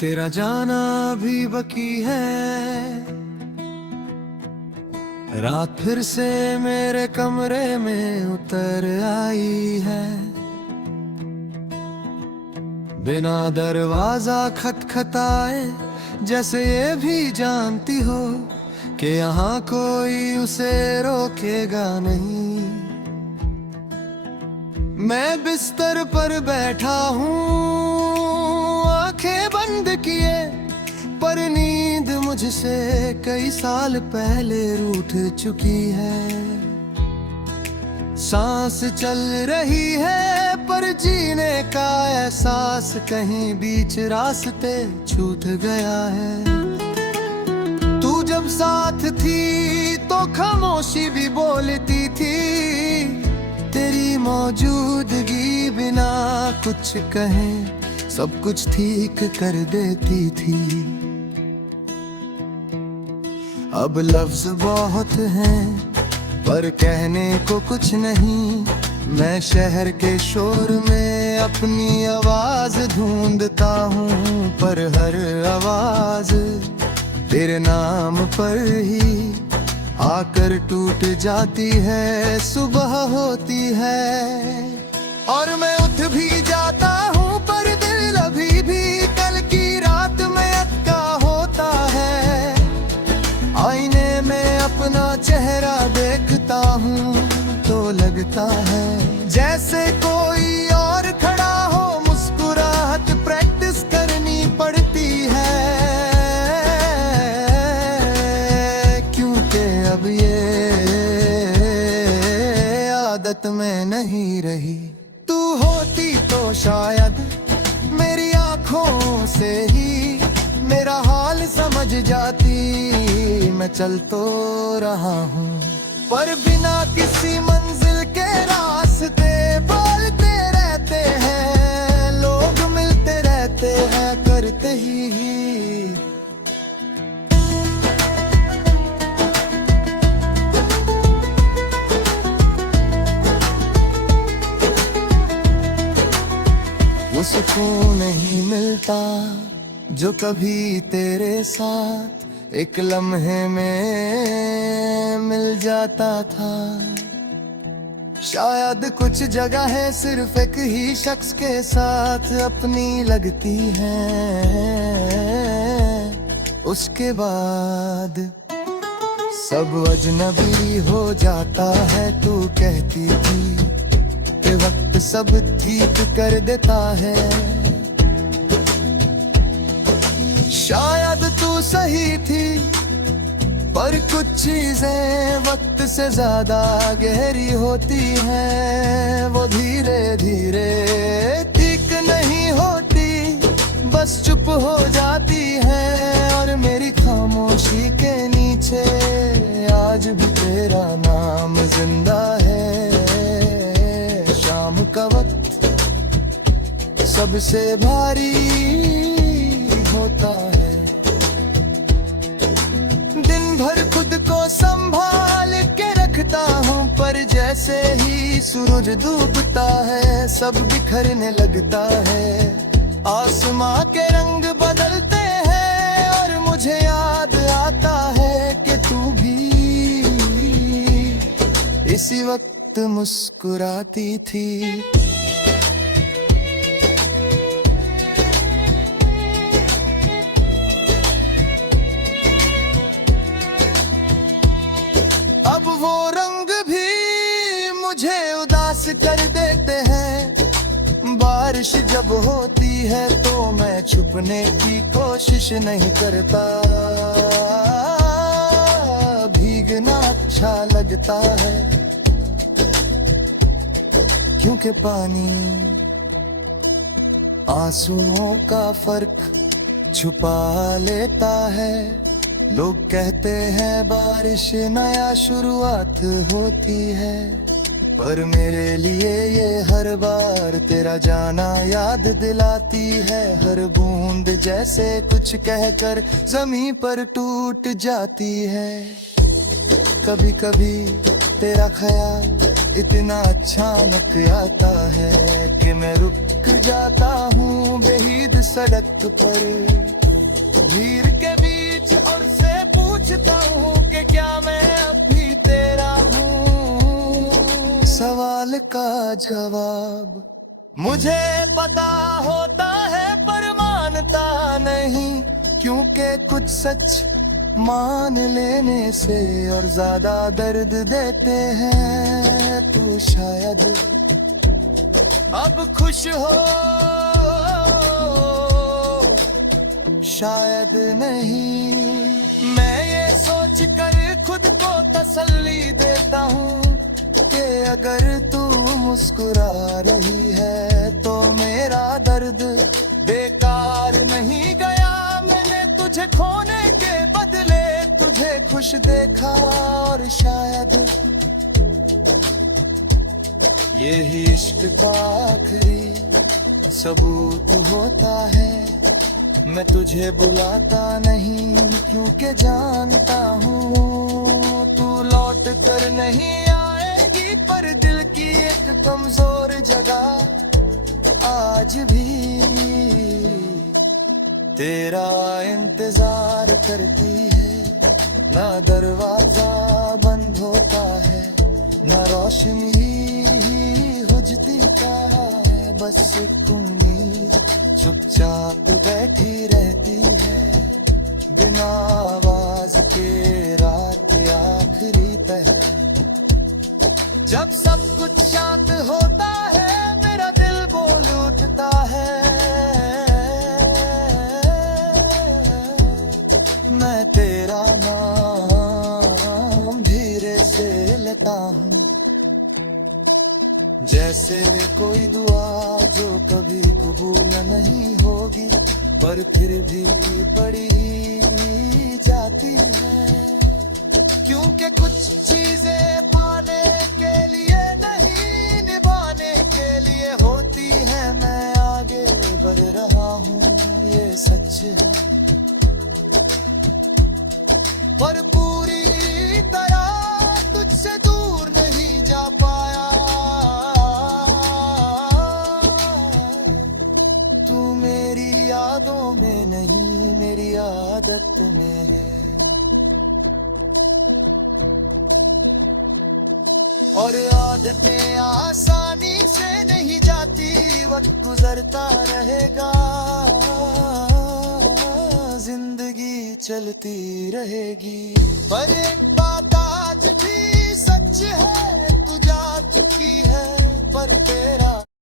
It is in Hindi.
तेरा जाना भी बाकी है। रात फिर से मेरे कमरे में उतर आई है। बिना दरवाजा खटखटाए जैसे ये भी जानती हो कि यहाँ कोई उसे रोकेगा नहीं। मैं बिस्तर पर बैठा हूँ आंखें बंद किए, पर नींद मुझसे कई साल पहले रूठ चुकी है। सांस चल रही है पर जीने का एहसास कहीं बीच रास्ते छूट गया है। तू जब साथ थी तो खामोशी भी बोलती थी, तेरी मौजूदगी बिना कुछ कहे सब कुछ ठीक कर देती थी। अब लफ्ज बहुत हैं पर कहने को कुछ नहीं। मैं शहर के शोर में अपनी आवाज ढूंढता हूँ, पर हर आवाज तेरे नाम पर ही आकर टूट जाती है। सुबह होती है और मैं उठ भी जाता हूँ, पर दिल अभी भी कल की रात में अटका होता है। आईने में अपना चेहरा देखता हूँ तो लगता है जैसे कोई और खड़ा हो। मुस्कुराहट प्रैक्टिस करनी पड़ती है, क्योंकि अब ये आदत में नहीं रही। तू होती तो शायद मेरी आंखों से ही मेरा हाल समझ जाती। मैं चल तो रहा हूँ पर बिना किसी मंजिल के रास्ते बोलते रहते हैं। लोग मिलते रहते हैं करते ही। वो सुकून नहीं मिलता जो कभी तेरे साथ एक लम्हे में मिल जाता था। शायद कुछ जगह है सिर्फ एक ही शख्स के साथ अपनी लगती है, उसके बाद सब अजनबी हो जाता है। तू कहती थी कि वक्त सब ठीक कर देता है, शायद तू सही थी, पर कुछ चीजें वक्त से ज्यादा गहरी होती हैं। वो धीरे धीरे ठीक नहीं होती, बस चुप हो जाती है। और मेरी खामोशी के नीचे आज भी तेरा नाम जिंदा है। शाम का वक्त सबसे भारी होता है। दिन भर खुद को संभाल के रखता हूँ, पर जैसे ही सूरज डूबता है सब बिखरने लगता है। आसमां के रंग बदलते हैं और मुझे याद आता है कि तू भी इसी वक्त मुस्कुराती थी। अब वो रंग भी मुझे उदास कर देते हैं। बारिश जब होती है तो मैं छुपने की कोशिश नहीं करता। भीगना अच्छा लगता है क्योंकि पानी आंसुओं का फर्क छुपा लेता है। लोग कहते हैं बारिश नया शुरुआत होती है, पर मेरे लिए ये हर बार तेरा जाना याद दिलाती है। हर बूंद जैसे कुछ कहकर जमीन पर टूट जाती है। कभी कभी तेरा ख्याल इतना अचानक आता है कि मैं रुक जाता हूँ बेहिद सड़क पर, भीड़ के बीच और से पूछता हूँ कि क्या मैं अब भी तेरा हूँ। सवाल का जवाब मुझे पता होता है पर मानता नहीं, क्योंकि कुछ सच मान लेने से और ज्यादा दर्द देते हैं। तू शायद अब खुश हो, शायद नहीं। मैं ये सोच कर खुद को तसल्ली देता हूँ कि अगर तू मुस्कुरा रही है तो मेरा दर्द बेकार नहीं गया। मैंने तुझे खोने के बदले तुझे खुश देखा, और शायद यही इश्क का आखिरी सबूत होता है। मैं तुझे बुलाता नहीं क्योंकि जानता हूँ तू लौट कर नहीं आएगी, पर दिल की एक कमजोर जगह आज भी तेरा इंतजार करती है। ना दरवाजा बंद होता है, ना रोशनी बुझती का है, बस एक उम्मीद चुपचाप बैठी रहती है। बिना आवाज के रात के आखिरी पहर, जब सब कुछ शांत होता है मेरा दिल बोल उठता है। मैं तेरा नाम धीरे से लेता हूँ, जैसे कोई दुआ जो कभी कबूल नहीं होगी, पर फिर भी पड़ी जाती है। क्योंकि कुछ चीजें पाने के लिए नहीं, निभाने के लिए होती है। मैं आगे बढ़ रहा हूँ ये सच है, पर पूरी तरह तुझसे दूर नहीं जा पाया। तू मेरी यादों में नहीं मेरी आदत में है, और आदतें आसानी से नहीं जाती, वक्त गुजरता रहेगा, जिंदगी चलती रहेगी। पर एक बात आज भी सच है, तू जा चुकी है पर तेरे